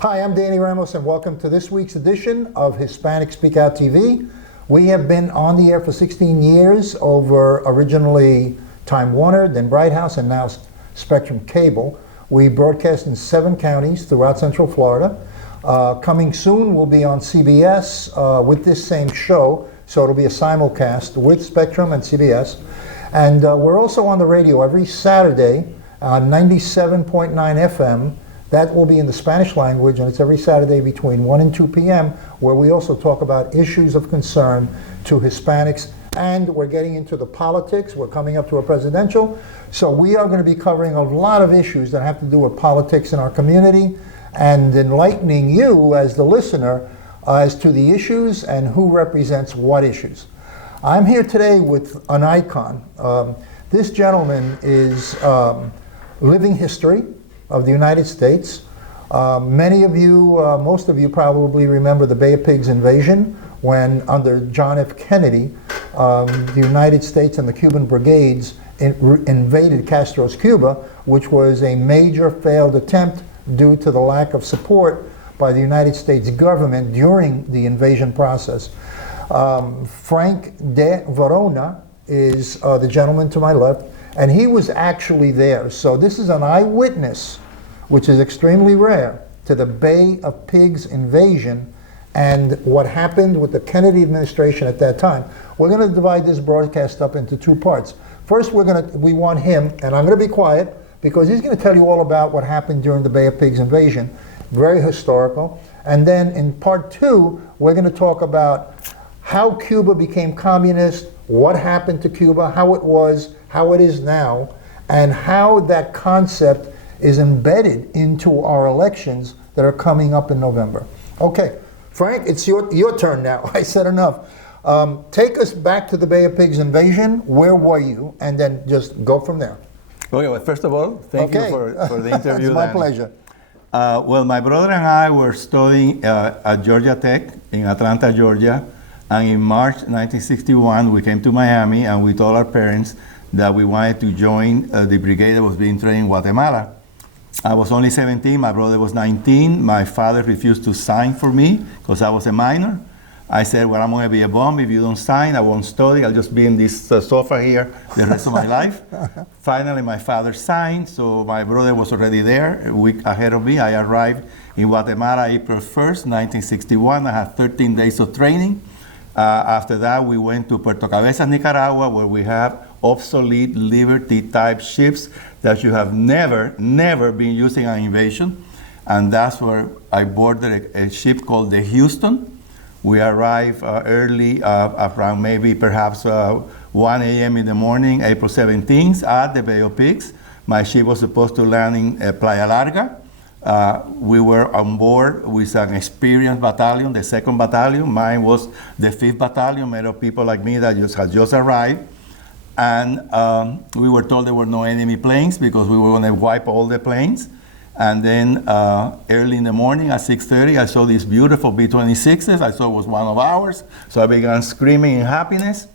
Hi, I'm Danny Ramos, and welcome to this week's edition of Hispanic Speak Out TV. We have been on the air for 16 years over originally Time Warner, then Bright House, and now Spectrum Cable. We broadcast in 7 counties throughout Central Florida. Coming soon, we'll be on CBS with this same show, so it'll be a simulcast with Spectrum and CBS. And we're also on the radio every Saturday on 97.9 FM. That will be in the Spanish language, and it's every Saturday between 1 and 2 p.m., where we also talk about issues of concern to Hispanics. And we're getting into the politics. We're coming up to a presidential. So we are going to be covering a lot of issues that have to do with politics in our community and enlightening you as the listener as to the issues and who represents what issues. I'm here today with an icon. This gentleman is living history of the United States. Many of you, most of you probably remember the Bay of Pigs invasion when under John F. Kennedy, the United States and the Cuban brigades invaded Castro's Cuba, which was a major failed attempt due to the lack of support by the United States government during the invasion process. Frank de Verona is the gentleman to my left, and he was actually there. So this is an eyewitness, which is extremely rare, to the Bay of Pigs invasion and what happened with the Kennedy administration at that time. We're going to divide this broadcast up into 2 parts. First, we want him, and I'm going to be quiet because he's going to tell you all about what happened during the Bay of Pigs invasion, very historical. And then in part 2, we're going to talk about how Cuba became communist, what happened to Cuba, how it was, how it is now, and how that concept is embedded into our elections that are coming up in November. Okay, Frank, it's your turn now. I said enough. Take us back to the Bay of Pigs invasion. Where were you? And then just go from there. Okay, well, first of all, thank you for the interview. It's my pleasure. Well, my brother and I were studying at Georgia Tech in Atlanta, Georgia. And in March 1961, we came to Miami and we told our parents that we wanted to join the brigade that was being trained in Guatemala. I was only 17, my brother was 19. My father refused to sign for me because I was a minor. I said, well, I'm going to be a bum. If you don't sign, I won't study. I'll just be in this sofa here the rest of my life. Finally, my father signed, so my brother was already there a week ahead of me. I arrived in Guatemala April 1st, 1961. I had 13 days of training. After that, we went to Puerto Cabezas, Nicaragua, where we have obsolete Liberty-type ships that you have never been using on invasion. And that's where I boarded a ship called the Houston. We arrived early, around maybe perhaps 1 a.m. in the morning, April 17th, at the Bay of Pigs. My ship was supposed to land in Playa Larga. We were on board with an experienced battalion, the 2nd Battalion. Mine was the 5th Battalion, made of people like me that had just arrived. And we were told there were no enemy planes because we were going to wipe all the planes. And then early in the morning at 6:30, I saw these beautiful B-26s. I saw it was one of ours. So I began screaming in happiness.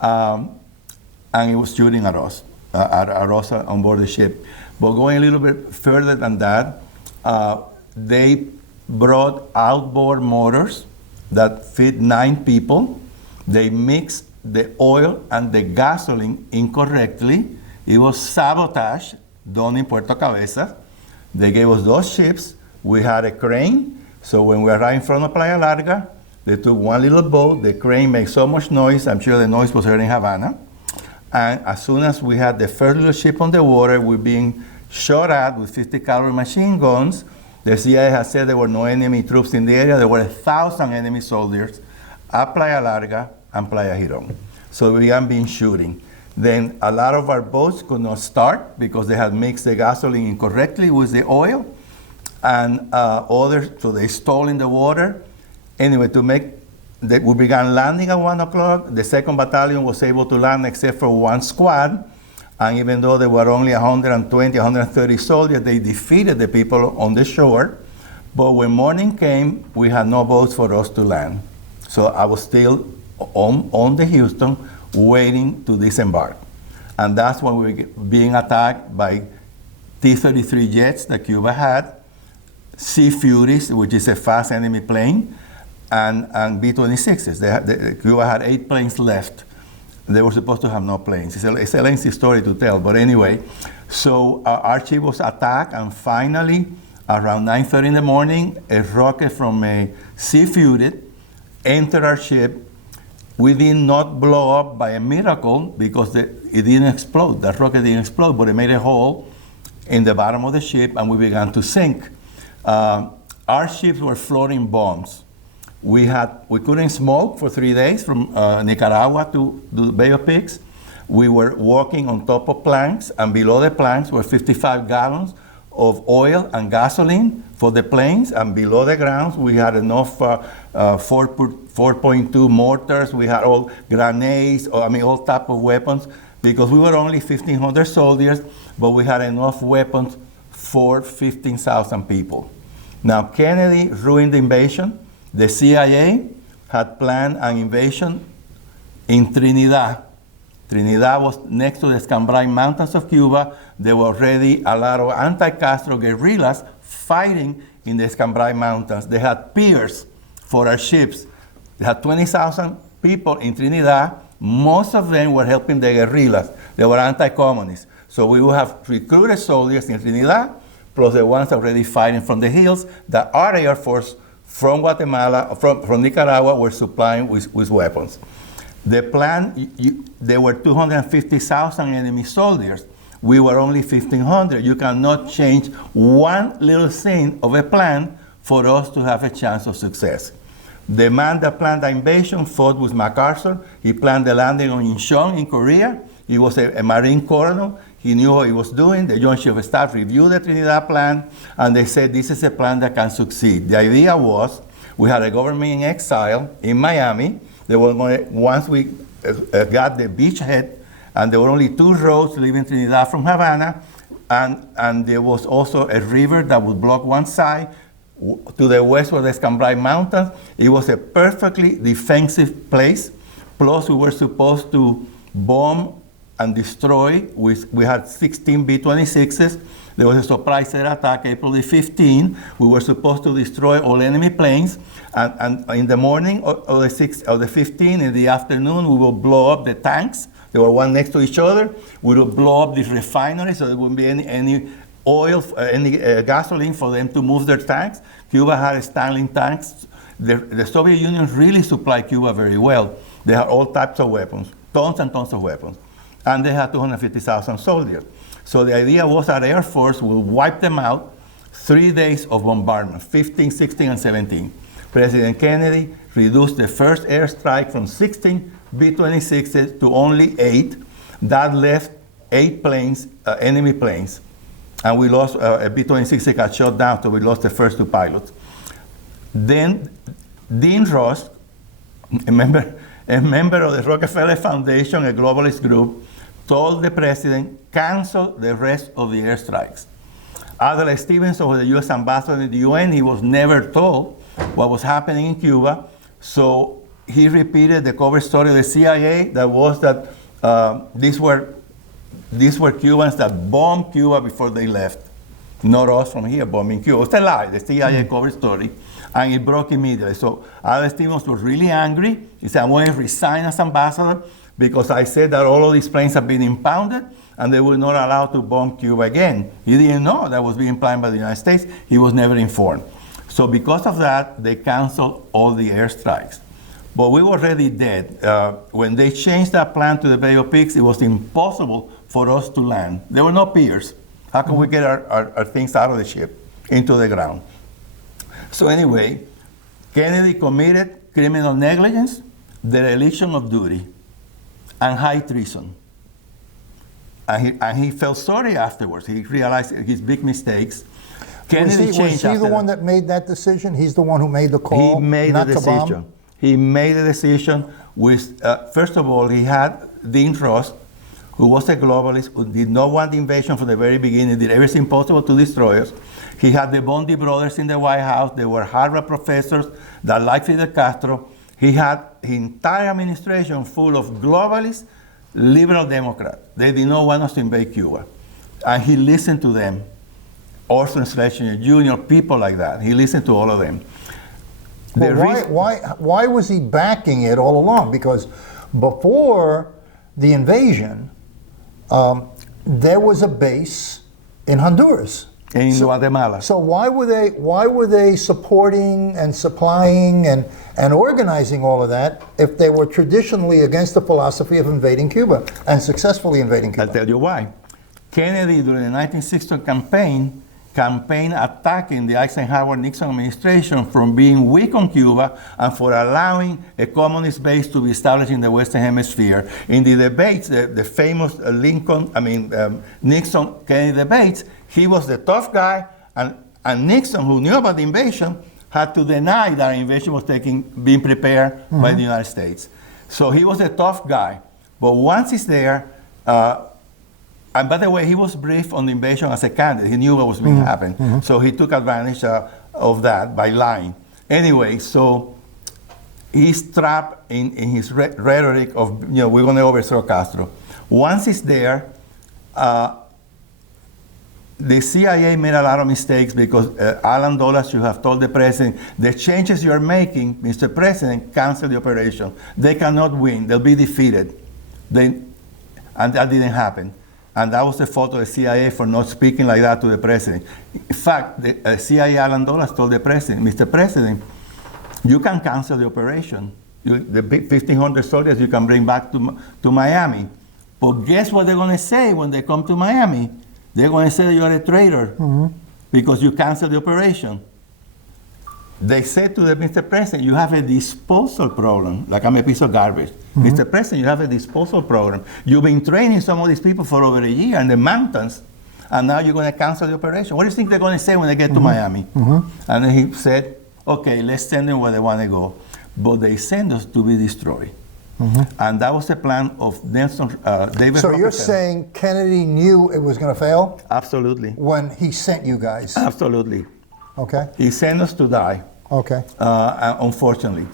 And it was shooting at us on board the ship. But going a little bit further than that, they brought outboard motors that fit 9 people. They mixed the oil and the gasoline incorrectly. It was sabotage done in Puerto Cabezas. They gave us those ships. We had a crane. So when we arrived in front of Playa Larga, they took one little boat. The crane made so much noise. I'm sure the noise was heard in Havana. And as soon as we had the first little ship on the water, we were being shot at with 50 caliber machine guns. The CIA had said there were no enemy troops in the area. There were 1,000 enemy soldiers at Playa Larga and Playa Girón. So we began being shooting. Then a lot of our boats could not start because they had mixed the gasoline incorrectly with the oil. And others, so they stalled in the water. Anyway, we began landing at 1 o'clock. The 2nd Battalion was able to land except for 1 squad. And even though there were only 120, 130 soldiers, they defeated the people on the shore. But when morning came, we had no boats for us to land. So I was still on the Houston waiting to disembark. And that's when we were being attacked by T-33 jets that Cuba had. C-Furies, which is a fast enemy plane, and B-26s. Cuba had 8 planes left. They were supposed to have no planes. It's a lengthy story to tell, but anyway. So our ship was attacked, and finally, around 9:30 in the morning, a rocket from a C-Fury entered our ship. We did not blow up by a miracle because it didn't explode. That rocket didn't explode, but it made a hole in the bottom of the ship, and we began to sink. Our ships were floating bombs. We couldn't smoke for 3 days from Nicaragua to the Bay of Pigs. We were walking on top of planks, and below the planks were 55 gallons of oil and gasoline for the planes, and below the ground we had enough 4.2 mortars. We had all grenades, all type of weapons, because we were only 1,500 soldiers, but we had enough weapons for 15,000 people. Now, Kennedy ruined the invasion. The CIA had planned an invasion in Trinidad. Trinidad was next to the Escambray Mountains of Cuba. There were already a lot of anti-Castro guerrillas fighting in the Escambray Mountains. They had piers for our ships. They had 20,000 people in Trinidad. Most of them were helping the guerrillas. They were anti-communists. So we would have recruited soldiers in Trinidad, plus the ones already fighting from the hills that our Air Force from Guatemala, from Nicaragua, were supplying with weapons. The plan, there were 250,000 enemy soldiers. We were only 1,500. You cannot change one little thing of a plan for us to have a chance of success. The man that planned the invasion fought with MacArthur. He planned the landing on Incheon in Korea. He was a Marine colonel. He knew what he was doing. The Joint Chief of Staff reviewed the Trinidad plan, and they said this is a plan that can succeed. The idea was we had a government in exile in Miami. They were once we got the beachhead, and there were only 2 roads leaving Trinidad from Havana, and there was also a river that would block one side. To the west were the Escambray Mountains. It was a perfectly defensive place. Plus, we were supposed to bomb and destroy. We had 16 B-26s. There was a surprise air attack April the 15th. We were supposed to destroy all enemy planes. And in the morning of the 15th, in the afternoon, we will blow up the tanks. They were one next to each other. We will blow up the refinery, so there wouldn't be any oil, any gasoline for them to move their tanks. Cuba had Stanley tanks. The Soviet Union really supplied Cuba very well. They had all types of weapons, tons and tons of weapons. And they had 250,000 soldiers. So the idea was that Air Force will wipe them out. 3 days of bombardment, 15, 16, and 17. President Kennedy reduced the first airstrike from 16 B-26s to only 8. That left 8 planes, enemy planes. And we lost a B-26 that got shot down, so we lost the first 2 pilots. Then Dean Ross, a member of the Rockefeller Foundation, a globalist group, told the president, cancel the rest of the airstrikes. Adlai Stevenson was the U.S. ambassador in the UN. He was never told what was happening in Cuba, so he repeated the cover story of the CIA that was that these were Cubans that bombed Cuba before they left, not us from here bombing Cuba. It's a lie, the CIA cover story, and it broke immediately. So Adlai Stevenson was really angry. He said, I'm going to resign as ambassador because I said that all of these planes have been impounded and they were not allowed to bomb Cuba again. He didn't know that was being planned by the United States. He was never informed. So because of that, they canceled all the airstrikes. But we were already dead. When they changed that plan to the Bay of Pigs, it was impossible for us to land. There were no piers. How can we get our things out of the ship into the ground? So anyway, Kennedy committed criminal negligence, dereliction of duty, and high treason. And he felt sorry afterwards. He realized his big mistakes. Kennedy changed. Was he the one that made that decision? He's the one who made the call. He made the decision. He made the decision with, first of all, he had Dean Ross, who was a globalist, who did not want the invasion from the very beginning, did everything possible to destroy us. He had the Bondi brothers in the White House. They were Harvard professors that liked Fidel Castro. He had his entire administration full of globalists, liberal Democrats. They did not want us to invade Cuba. And he listened to them. Orson Schlesinger Jr., people like that. He listened to all of them. The Well, why was he backing it all along? Because before the invasion, there was a base in Honduras. In Guatemala. So why were they supporting and supplying and organizing all of that if they were traditionally against the philosophy of invading Cuba and successfully invading Cuba? I'll tell you why. Kennedy, during the 1960 campaign attacking the Eisenhower-Nixon administration from being weak on Cuba and for allowing a communist base to be established in the Western Hemisphere. In the debates, the famous Nixon-Kennedy debates, he was the tough guy, and Nixon, who knew about the invasion, had to deny that invasion was being prepared by the United States. So he was a tough guy. But once he's there, and by the way, he was briefed on the invasion as a candidate. He knew what was going to happen. So he took advantage of that by lying. Anyway, so he's trapped in his rhetoric of, we're going to overthrow Castro. Once he's there, the CIA made a lot of mistakes because Alan Dulles should have told the president, the changes you're making, Mr. President, cancel the operation. They cannot win. They'll be defeated. And that didn't happen. And that was the fault of the CIA for not speaking like that to the president. In fact, the CIA Alan Dulles told the president, Mr. President, you can cancel the operation. The 1,500 soldiers you can bring back to Miami. But guess what they're going to say when they come to Miami? They're going to say that you're a traitor because you canceled the operation. They said to the Mr. President, you have a disposal problem, like I'm a piece of garbage. Mr. President, you have a disposal program. You've been training some of these people for over a year in the mountains, and now you're going to cancel the operation. What do you think they're going to say when they get to Miami? And then he said, okay, let's send them where they want to go. But they send us to be destroyed. And that was the plan of Nelson, David So Rockefeller. you're saying Kennedy knew it was going to fail? Absolutely. When he sent you guys? Absolutely. Okay. He sent us to die. Okay. Unfortunately.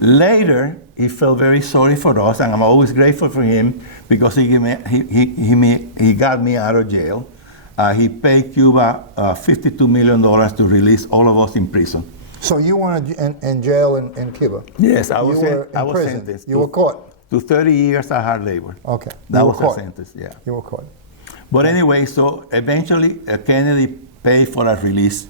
Later, he felt very sorry for us, and I'm always grateful for him because he got me out of jail. He paid Cuba $52 million to release all of us in prison. So you were in jail in Cuba? Yes, I was prison. sentenced. You were caught? To 30 years of hard labor. Okay. That was a sentence, yeah. You were caught. But anyway, so eventually Kennedy paid for our release.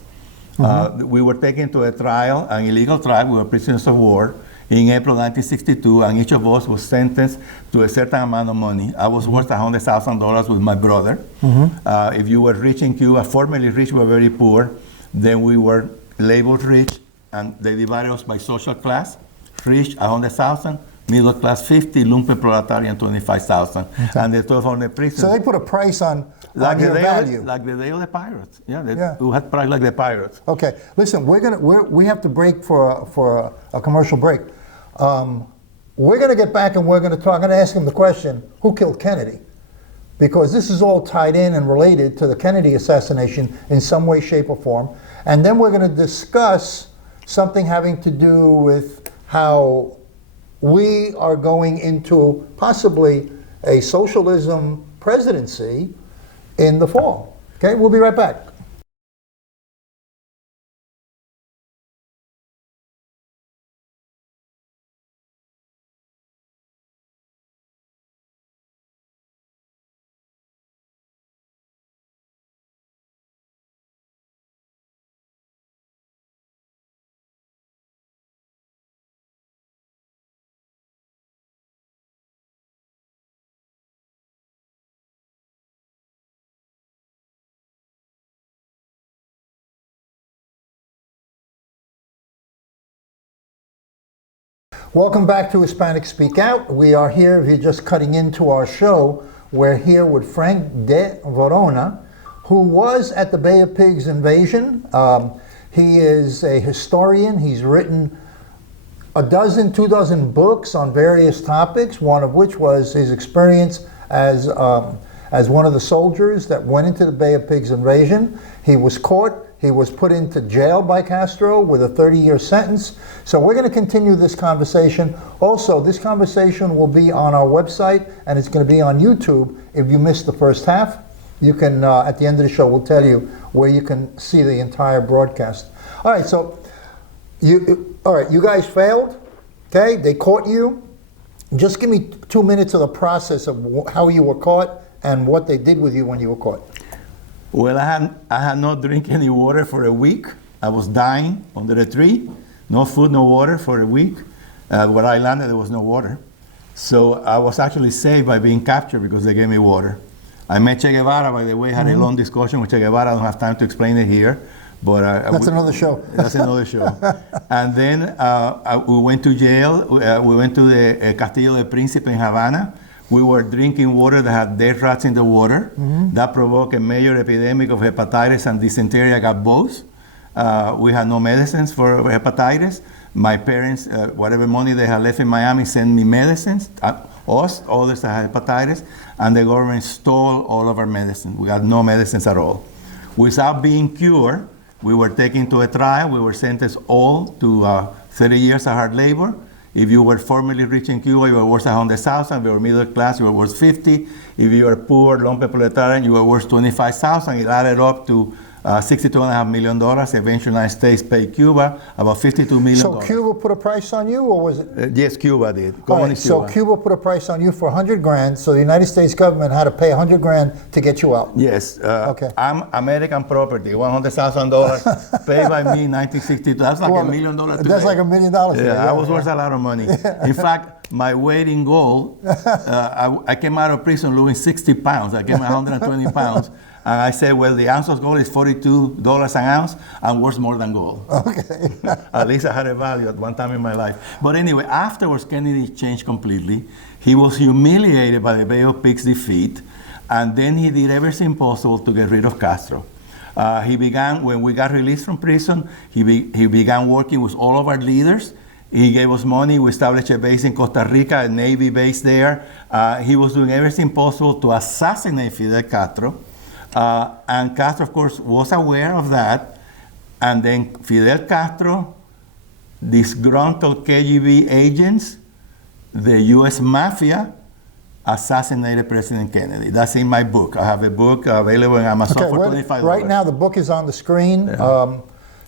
We were taken to a trial, an illegal trial. We were prisoners of war in April 1962, and each of us was sentenced to a certain amount of money. I was worth $100,000 with my brother. If you were rich in Cuba, formerly rich, we were very poor. Then we were labeled rich, and they divided us by social class. Rich, 100,000. Middle class, 50. Lumpen proletarian, 25,000. And they took on the prison. So they put a price on your value. Like the day of the pirates. Yeah, we had price like the pirates. Okay, listen, we have to break for a commercial break. We're going to get back and we're going to talk. I'm going to ask him the question, who killed Kennedy? Because this is all tied in and related to the Kennedy assassination in some way, shape, or form. And then we're going to discuss something having to do with how we are going into possibly a socialism presidency in the fall. Okay, we'll be right back. Welcome back to Hispanic Speak Out. We are here, if you're just cutting into our show, we're here with Frank de Verona, who was at the Bay of Pigs invasion. He is a historian. He's written 2 dozen books on various topics, one of which was his experience as one of the soldiers that went into the Bay of Pigs invasion. He was caught. He was put into jail by Castro with a 30-year sentence. So we're going to continue this conversation. Also, this conversation will be on our website, and it's going to be on YouTube if you missed the first half. You can, at the end of the show, we'll tell you where you can see the entire broadcast. All right, so you guys failed. Okay, they caught you. Just give me 2 minutes of the process of how you were caught and what they did with you when you were caught. Well, I had not drink any water for a week. I was dying under a tree. No food, no water for a week. Where I landed, there was no water. So I was actually saved by being captured because they gave me water. I met Che Guevara, by the way, had a long discussion with Che Guevara. I don't have time to explain it here. But that's another show. That's another show. And then we went to jail. We went to the Castillo de Príncipe in Havana. We were drinking water that had dead rats in the water. That provoked a major epidemic of hepatitis and dysentery. I got both. We had no medicines for hepatitis. My parents, whatever money they had left in Miami, sent me medicines. Us, others that had hepatitis. And the government stole all of our medicine. We had no medicines at all. Without being cured, we were taken to a trial. We were sentenced all to 30 years of hard labor. If you were formerly rich in Cuba, you were worth 100,000. If you were middle class, you were worth 50. If you were poor, lumpen proletarian, you were worth 25,000. It added up to $62.5 million. Eventually, the United States paid Cuba about $52 million. So Cuba put a price on you, or was it? Yes, Cuba did. Right, so Cuba put a price on you for 100 grand. So the United States government had to pay 100 grand to get you out. Yes. Okay. I'm American property, $100,000 paid by me in 1962. That's like $1 million today. That's like $1 million. Yeah, I was worth a lot of money. In fact, my weight in gold, I came out of prison losing 60 pounds. I came out 120 pounds. And I said, well, the ounce of gold is $42 an ounce. I'm worth more than gold. Okay. At least I had a value at one time in my life. But anyway, afterwards, Kennedy changed completely. He was humiliated by the Bay of Pigs defeat. And then he did everything possible to get rid of Castro. He began, when we got released from prison, he began working with all of our leaders. He gave us money. We established a base in Costa Rica, a Navy base there. He was doing everything possible to assassinate Fidel Castro. And Castro, of course, was aware of that. And then Fidel Castro, disgruntled KGB agents, the U.S. Mafia, assassinated President Kennedy. That's in my book. I have a book available on Amazon for $25. Right now, the book is on the screen. Yeah.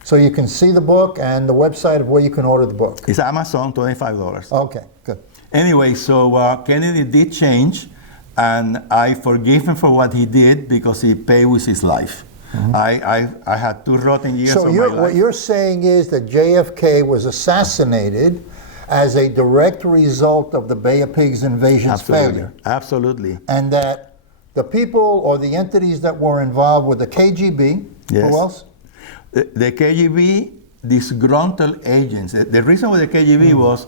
So you can see the book and the website of where you can order the book. It's Amazon, $25. Okay, good. Anyway, so Kennedy did change. And I forgive him for what he did because he paid with his life. I had 2 rotten years of my life. So what you're saying is that JFK was assassinated as a direct result of the Bay of Pigs invasion's failure. Absolutely. And that the people or the entities that were involved with the KGB, yes. Who else? The KGB disgruntled agents. The reason why the KGB was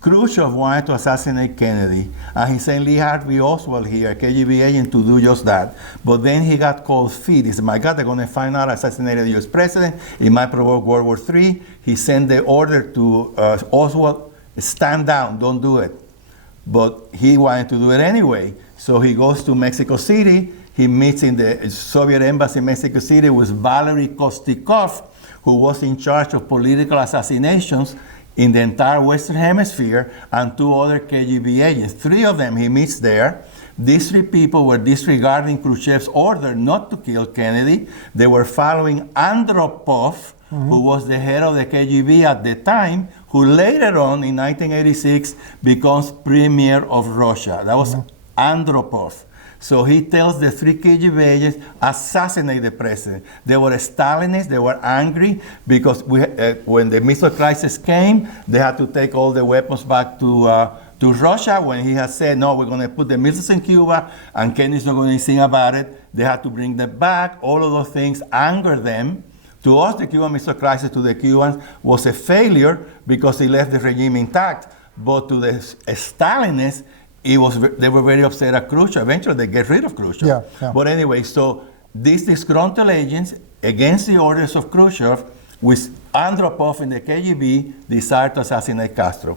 Khrushchev wanted to assassinate Kennedy, and he sent Lee Harvey Oswald here, a KGB agent, to do just that. But then he got cold feet. He said, my God, they're going to find out I assassinated the US president. It might provoke World War III. He sent the order to Oswald, stand down, don't do it. But he wanted to do it anyway. So he goes to Mexico City. He meets in the Soviet embassy in Mexico City with Valery Kostikov, who was in charge of political assassinations in the entire Western Hemisphere, and 2 other KGB agents. 3 of them he meets there. These 3 people were disregarding Khrushchev's order not to kill Kennedy. They were following Andropov, who was the head of the KGB at the time, who later on, in 1986, becomes premier of Russia. That was Andropov. So he tells the 3 KGB agents, assassinate the president. They were Stalinists, they were angry because when the missile crisis came, they had to take all the weapons back to Russia. When he had said, no, we're going to put the missiles in Cuba, and Kennedy's not going to think about it, they had to bring them back. All of those things angered them. To us, the Cuban Missile Crisis, to the Cubans, was a failure because it left the regime intact. But to the Stalinists, they were very upset at Khrushchev. Eventually, they get rid of Khrushchev. Yeah. But anyway, so these disgruntled agents, against the orders of Khrushchev, with Andropov in the KGB, decided to assassinate Castro.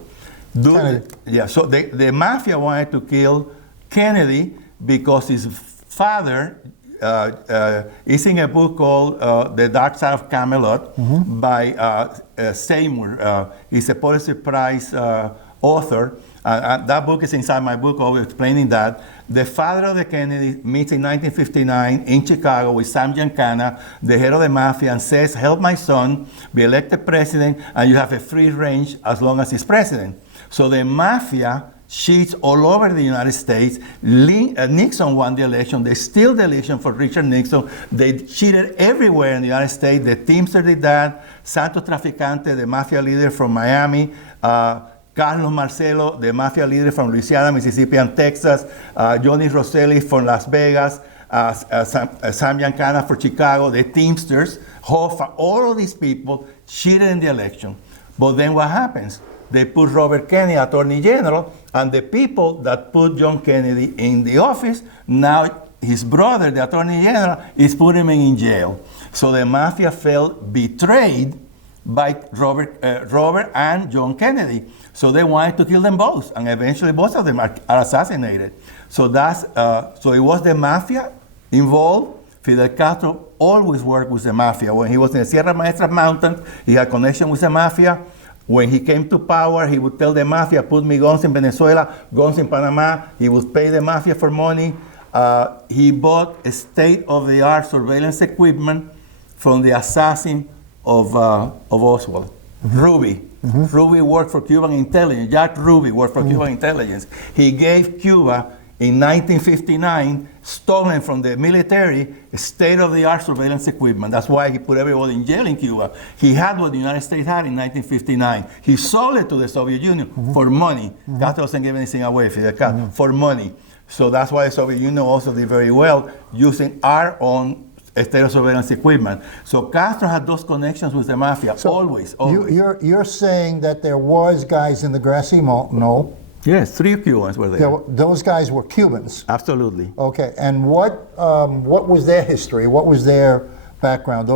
So the mafia wanted to kill Kennedy because his father is in a book called The Dark Side of Camelot by Seymour. He's a Pulitzer Prize author, That book is inside my book, always explaining that. The father of the Kennedy meets in 1959 in Chicago with Sam Giancana, the head of the mafia, and says, help my son be elected president, and you have a free range as long as he's president. So the mafia cheats all over the United States. Nixon won the election. They stole the election for Richard Nixon. They cheated everywhere in the United States. The Teamster did that. Santos Traficante, the mafia leader from Miami. Carlos Marcelo, the mafia leader from Louisiana, Mississippi, and Texas. Johnny Rosselli from Las Vegas. Sam Giancana for Chicago. The Teamsters. Hoffa, all of these people cheated in the election. But then what happens? They put Robert Kennedy, Attorney General, and the people that put John Kennedy in the office, now his brother, the Attorney General, is putting him in jail. So the mafia felt betrayed by Robert and John Kennedy. So they wanted to kill them both, and eventually both of them are assassinated. So so it was the mafia involved. Fidel Castro always worked with the mafia. When he was in the Sierra Maestra Mountains, he had connection with the mafia. When he came to power, he would tell the mafia, put me guns in Venezuela, guns in Panama. He would pay the mafia for money. He bought a state-of-the-art surveillance equipment from the assassin of Oswald, Ruby. Ruby worked for Cuban intelligence. Jack Ruby worked for Cuban intelligence. He gave Cuba, in 1959, stolen from the military, state-of-the-art surveillance equipment. That's why he put everybody in jail in Cuba. He had what the United States had in 1959. He sold it to the Soviet Union for money. Castro doesn't give anything away, Fidel Castro, for money. So that's why the Soviet Union also did very well using our own state of surveillance equipment. So Castro had those connections with the mafia, always. You're saying that there was guys in the grassy knoll. Yes, 3 Cubans were there. Those guys were Cubans. Absolutely. Okay, and what was their history? What was their background?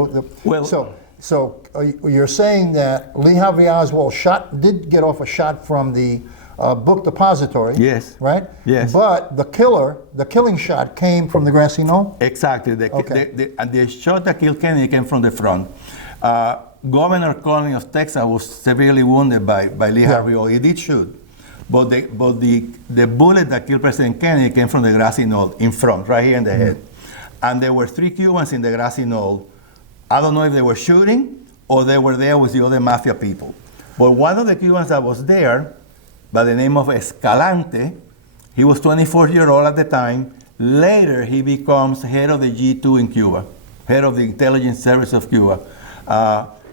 So you're saying that Lee Harvey Oswald did get off a shot from the book depository. Yes. Right? Yes. But the killing shot came from the grassy knoll? Exactly. The shot that killed Kennedy came from the front. Governor Conley of Texas was severely wounded by Lee Harvey Oswald. He did shoot. But the bullet that killed President Kennedy came from the grassy knoll in front, right here in the head. And there were 3 Cubans in the grassy knoll. I don't know if they were shooting or they were there with the other mafia people. But one of the Cubans that was there, by the name of Escalante, he was 24-year-old at the time. Later, he becomes head of the G2 in Cuba, head of the intelligence service of Cuba.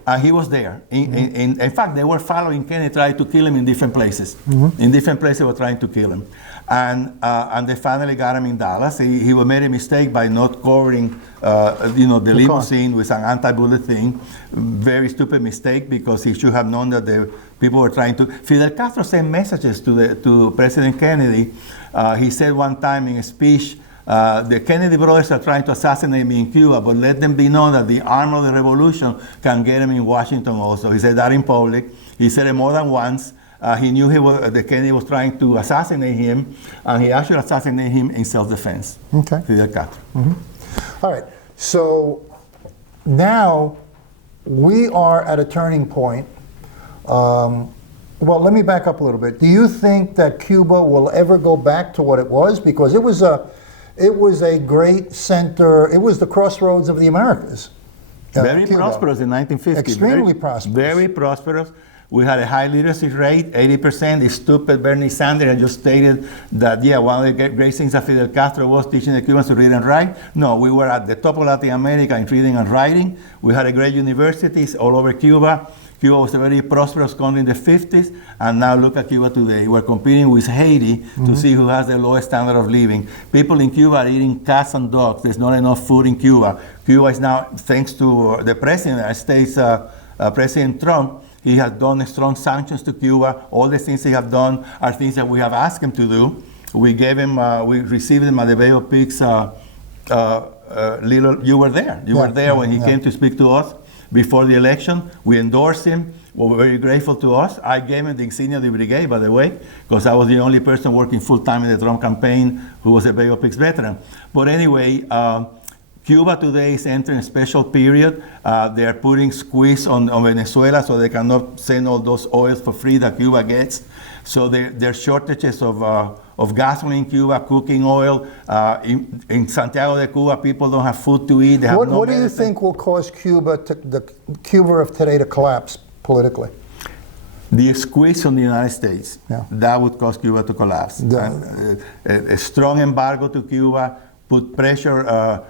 And he was there. In fact, they were following Kennedy, trying to kill him in different places. In different places, they were trying to kill him. And they finally got him in Dallas. He made a mistake by not covering, the limousine with an anti-bullet thing. Very stupid mistake, because he should have known that the people were trying to. Fidel Castro sent messages to President Kennedy. He said one time in a speech, the Kennedy brothers are trying to assassinate me in Cuba, but let them be known that the arm of the revolution can get him in Washington also. He said that in public. He said it more than once. He knew the Kennedy was trying to assassinate him, and he actually assassinated him in self-defense. Okay. Fidel Castro. All right. So now we are at a turning point. Well, let me back up a little bit. Do you think that Cuba will ever go back to what it was? Because it was a great center. It was the crossroads of the Americas. Very Cuba. prosperous in 1950. Extremely prosperous. Very prosperous. We had a high literacy rate, 80%. The stupid Bernie Sanders had just stated that, one of the great things that Fidel Castro was teaching the Cubans to read and write. No, we were at the top of Latin America in reading and writing. We had a great universities all over Cuba. Cuba was a very prosperous country in the 50s, and now look at Cuba today. We're competing with Haiti to see who has the lowest standard of living. People in Cuba are eating cats and dogs. There's not enough food in Cuba. Cuba is now, thanks to the President of the States, President Trump, he has done strong sanctions to Cuba. All the things he have done are things that we have asked him to do. We gave him, we received him at the Bay of Pigs. You were there. You were there when he came to speak to us before the election. We endorsed him. We were very grateful to us. I gave him the Insignia de Brigade, by the way, because I was the only person working full-time in the Trump campaign who was a Bay of Pigs veteran. But anyway, Cuba today is entering a special period. They are putting squeeze on Venezuela so they cannot send all those oils for free that Cuba gets. So there's shortages of gasoline in Cuba, cooking oil. In Santiago de Cuba, people don't have food to eat. They have no What do you medicine. think will cause the Cuba of today to collapse politically? The squeeze on the United States, Yeah. that would cause Cuba to collapse. Yeah. And, a strong embargo to Cuba, put pressure,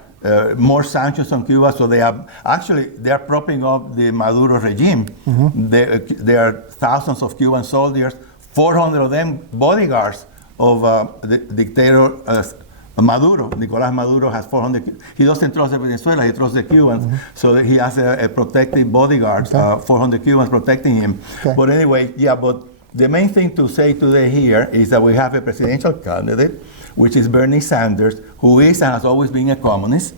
more sanctions on Cuba, so they are propping up the Maduro regime. There are thousands of Cuban soldiers, 400 of them bodyguards of the dictator Maduro. Nicolás Maduro has 400. He doesn't trust Venezuela, he trusts the Cubans. So that he has a protective bodyguards, 400 Cubans protecting him. Okay. But anyway, yeah, but the main thing to say today here is that we have a presidential candidate, which is Bernie Sanders, who is and has always been a communist,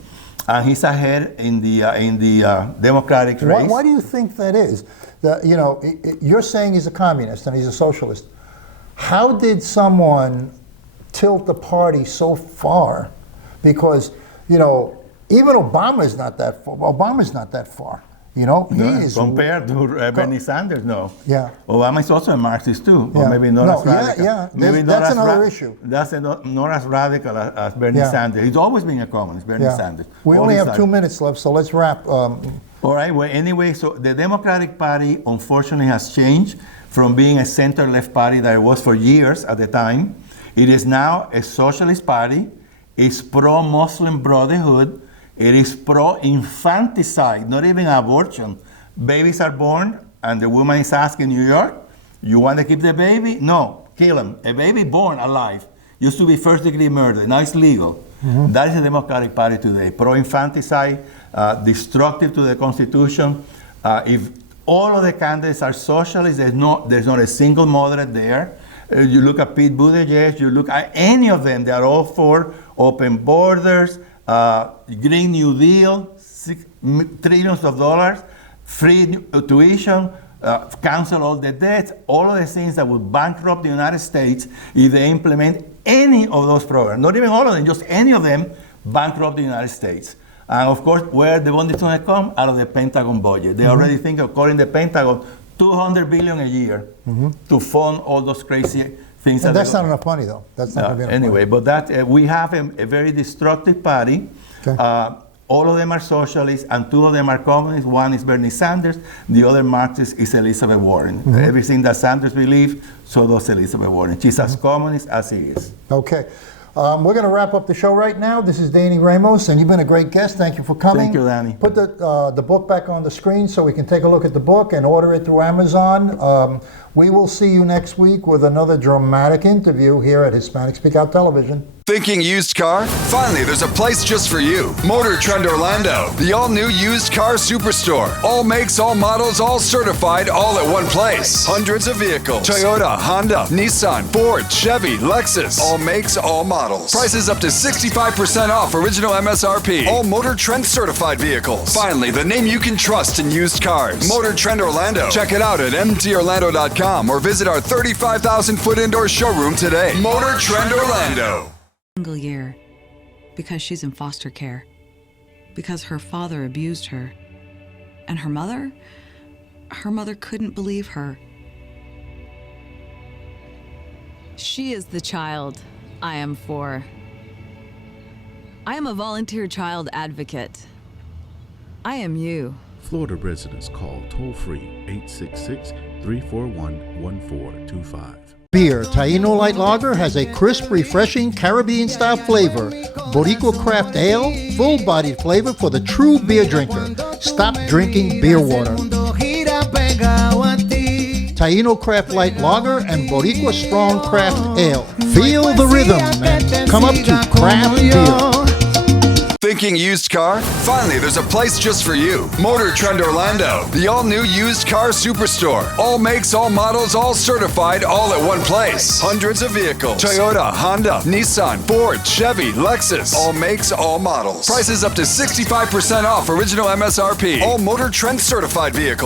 and he's ahead in the Democratic race. Why do you think that is? You're saying he's a communist and he's a socialist. How did someone tilt the party so far? Because, even Obama is not that far. Obama's not that far. He is Compared to Bernie Sanders, no. Yeah. Obama is also a Marxist too, Yeah. but maybe not No, as radical. yeah. Maybe That's not as another issue. That's not as radical as Bernie Yeah. Sanders. He's always been a communist, Bernie Sanders. We All only his have life. 2 minutes left, so let's wrap. All right, well, anyway, so the Democratic Party unfortunately has changed from being a center-left party that it was for years at the time. It is now a socialist party. It's pro-Muslim Brotherhood. It is pro-infanticide, not even abortion. Babies are born, and the woman is asked in New York, you want to keep the baby? No, kill him. A baby born alive used to be first-degree murder. Now it's legal. That is the Democratic Party today. Pro-infanticide, destructive to the Constitution. If all of the candidates are socialists, there's not a single moderate there. You look at Pete Buttigieg, you look at any of them, they are all for open borders, Green New Deal, trillions of dollars, free tuition, cancel all the debts, all of the things that would bankrupt the United States if they implement any of those programs. Not even all of them, just any of them bankrupt the United States. And of course, where the money is going to come? Out of the Pentagon budget. They already think of calling the Pentagon $200 billion a year to fund all those crazy things. And that's not enough money, though. That's not going to be enough anyway, money. but that we have a very destructive party. Okay. All of them are socialists, and 2 of them are communists. One is Bernie Sanders. The other Marxist is Elizabeth Warren. Everything that Sanders believes, so does Elizabeth Warren. She's as communist as he is. Okay. We're going to wrap up the show right now. This is Danny Ramos, and you've been a great guest. Thank you for coming. Thank you, Danny. Put the book back on the screen so we can take a look at the book and order it through Amazon. We will see you next week with another dramatic interview here at Hispanic Speak Out Television. Thinking used car? Finally, there's a place just for you. Motor Trend Orlando, the all-new used car superstore. All makes, all models, all certified, all at one place. Hundreds of vehicles. Toyota, Honda, Nissan, Ford, Chevy, Lexus. All makes, all models. Prices up to 65% off original MSRP. All Motor Trend certified vehicles. Finally, the name you can trust in used cars. Motor Trend Orlando. Check it out at mtorlando.com or visit our 35,000-foot indoor showroom today. Motor Trend Orlando. Single year because she's in foster care, because her father abused her, and her mother couldn't believe her. She is the child I am for. I am a volunteer child advocate. I am you. Florida residents call toll-free 866-341-1425. Beer, Taino Light Lager has a crisp, refreshing Caribbean-style flavor. Boricua Craft Ale, full-bodied flavor for the true beer drinker. Stop drinking beer water. Taino Craft Light Lager and Boricua Strong Craft Ale. Feel the rhythm and come up to craft beer. Thinking used car? Finally, there's a place just for you. Motor Trend Orlando, the all-new used car superstore. All makes, all models, all certified, all at one place. Hundreds of vehicles. Toyota, Honda, Nissan, Ford, Chevy, Lexus. All makes, all models. Prices up to 65% off original MSRP. All Motor Trend certified vehicles.